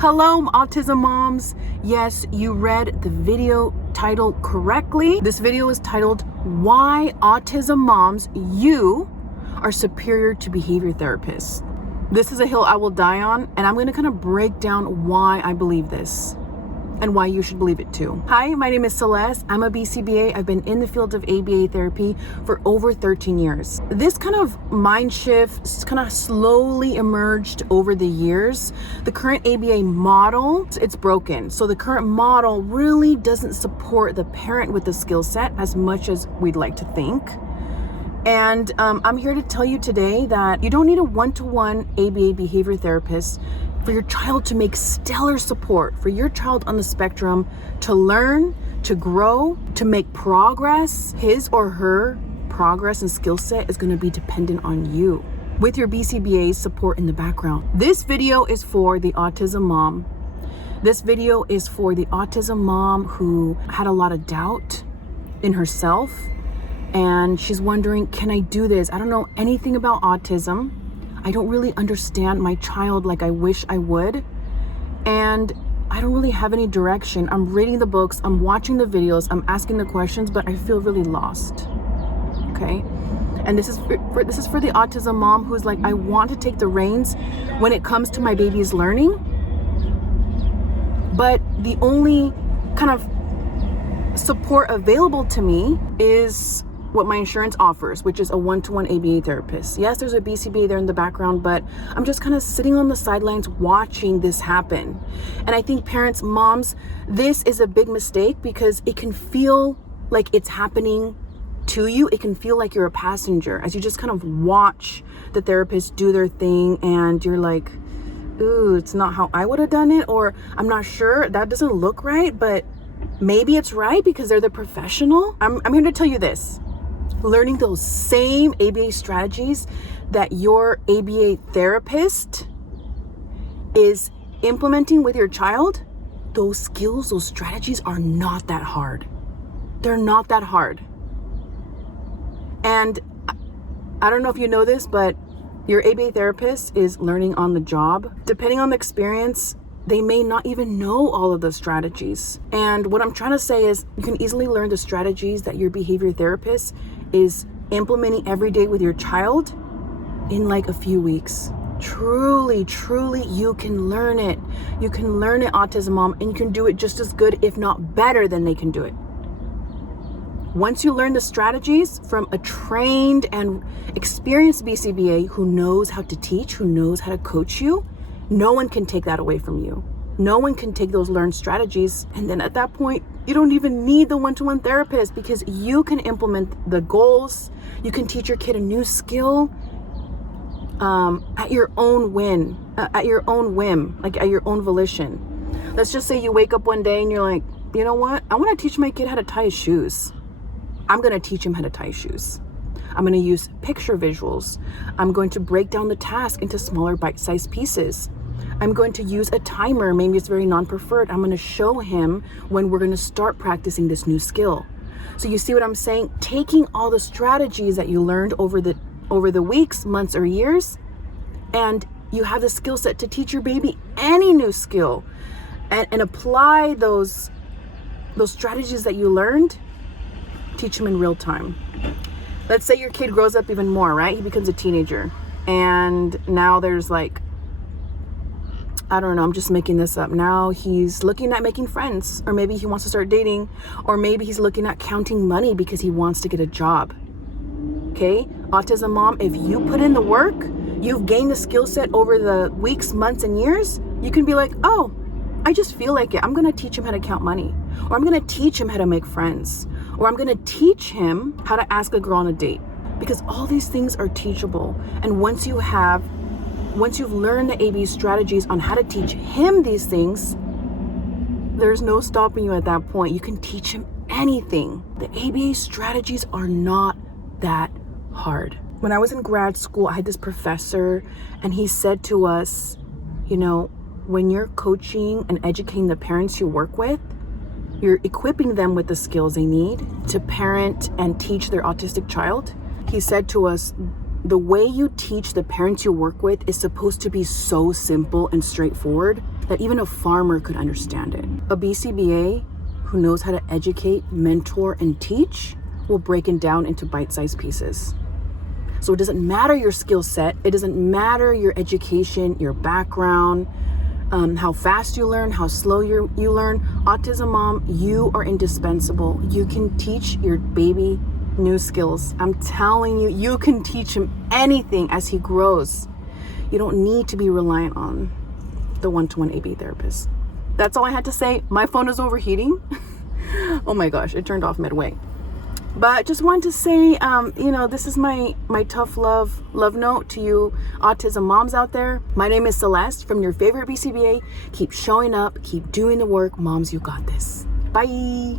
Hello, autism moms. Yes, you read the video title correctly. This video is titled, Why Autism Moms, You Are Superior to Behavior Therapists. This is a hill I will die on, and I'm going to kind of break down why I believe this and why you should believe it too. Hi, my name is Celeste. I'm a BCBA. I've been in the field of ABA therapy for over 13 years. This kind of mind shift kind of slowly emerged over the years. The current ABA model, it's broken. So the current model really doesn't support the parent with the skill set as much as we'd like to think. And I'm here to tell you today that you don't need a one-to-one ABA behavior therapist for your child to make stellar support, for your child on the spectrum to learn, to grow, to make progress. His or her progress and skill set is going to be dependent on you with your BCBA's support in the background. This video is for the autism mom. This video is for the autism mom who had a lot of doubt in herself, and she's wondering, can I do this? I don't know anything about autism. I don't really understand my child like I wish I would. And I don't really have any direction. I'm reading the books, I'm watching the videos, I'm asking the questions, but I feel really lost. Okay? And this is for the autism mom who's like, I want to take the reins when it comes to my baby's learning. But the only kind of support available to me is what my insurance offers, which is a one-to-one ABA therapist. Yes, there's a BCBA there in the background, but I'm just kind of sitting on the sidelines watching this happen. And I think parents, moms, this is a big mistake because it can feel like it's happening to you. It can feel like you're a passenger as you just kind of watch the therapist do their thing, and you're like, ooh, it's not how I would have done it, or I'm not sure, that doesn't look right, but maybe it's right because they're the professional. I'm here to tell you this. Learning those same ABA strategies that your ABA therapist is implementing with your child, those skills, those strategies are not that hard. They're not that hard. And I don't know if you know this, but your ABA therapist is learning on the job. Depending on the experience, they may not even know all of the strategies. And what I'm trying to say is you can easily learn the strategies that your behavior therapist is implementing every day with your child in like a few weeks. Truly, you can learn it. You can learn it, autism mom, and you can do it just as good, if not better than they can do it. Once you learn the strategies from a trained and experienced BCBA who knows how to teach, who knows how to coach you, no one can take that away from you. No one can take those learned strategies. And then at that point, you don't even need the one-to-one therapist because you can implement the goals. You can teach your kid a new skill at your own whim, like at your own volition. Let's just say you wake up one day and you're like, you know what? I want to teach my kid how to tie his shoes. I'm going to teach him how to tie his shoes. I'm going to use picture visuals. I'm going to break down the task into smaller bite-sized pieces. I'm going to use a timer. Maybe it's very non-preferred. I'm going to show him when we're going to start practicing this new skill. So you see what I'm saying? Taking all the strategies that you learned over the weeks, months, or years, and you have the skill set to teach your baby any new skill and apply those strategies that you learned, teach them in real time. Let's say your kid grows up even more, right? He becomes a teenager, and now there's like, I don't know, I'm just making this up. Now he's looking at making friends, or maybe he wants to start dating, or maybe he's looking at counting money because he wants to get a job. Okay, autism mom, if you put in the work, you've gained the skill set over the weeks, months, and years, you can be like, oh, I just feel like it. I'm going to teach him how to count money, or I'm going to teach him how to make friends, or I'm going to teach him how to ask a girl on a date, because all these things are teachable. And once you've learned the ABA strategies on how to teach him these things, there's no stopping you at that point. You can teach him anything. The ABA strategies are not that hard. When I was in grad school, I had this professor, and he said to us, you know, when you're coaching and educating the parents you work with, you're equipping them with the skills they need to parent and teach their autistic child. He said to us, the way you teach the parents you work with is supposed to be so simple and straightforward, that even a farmer could understand it. A BCBA who knows how to educate, mentor, and teach will break it down into bite-sized pieces. So it doesn't matter your skill set, it doesn't matter your education, your background, how fast you learn, how slow you learn. Autism mom, you are indispensable. You can teach your baby new skills. I'm telling you, you can teach him anything as he grows. You don't need to be reliant on the one-to-one ABA therapist. That's all I had to say. My phone is overheating. Oh my gosh, it turned off midway. But just wanted to say, this is my tough love note to you autism moms out there. My name is Celeste from your favorite BCBA. Keep showing up, keep doing the work. Moms, you got this. Bye.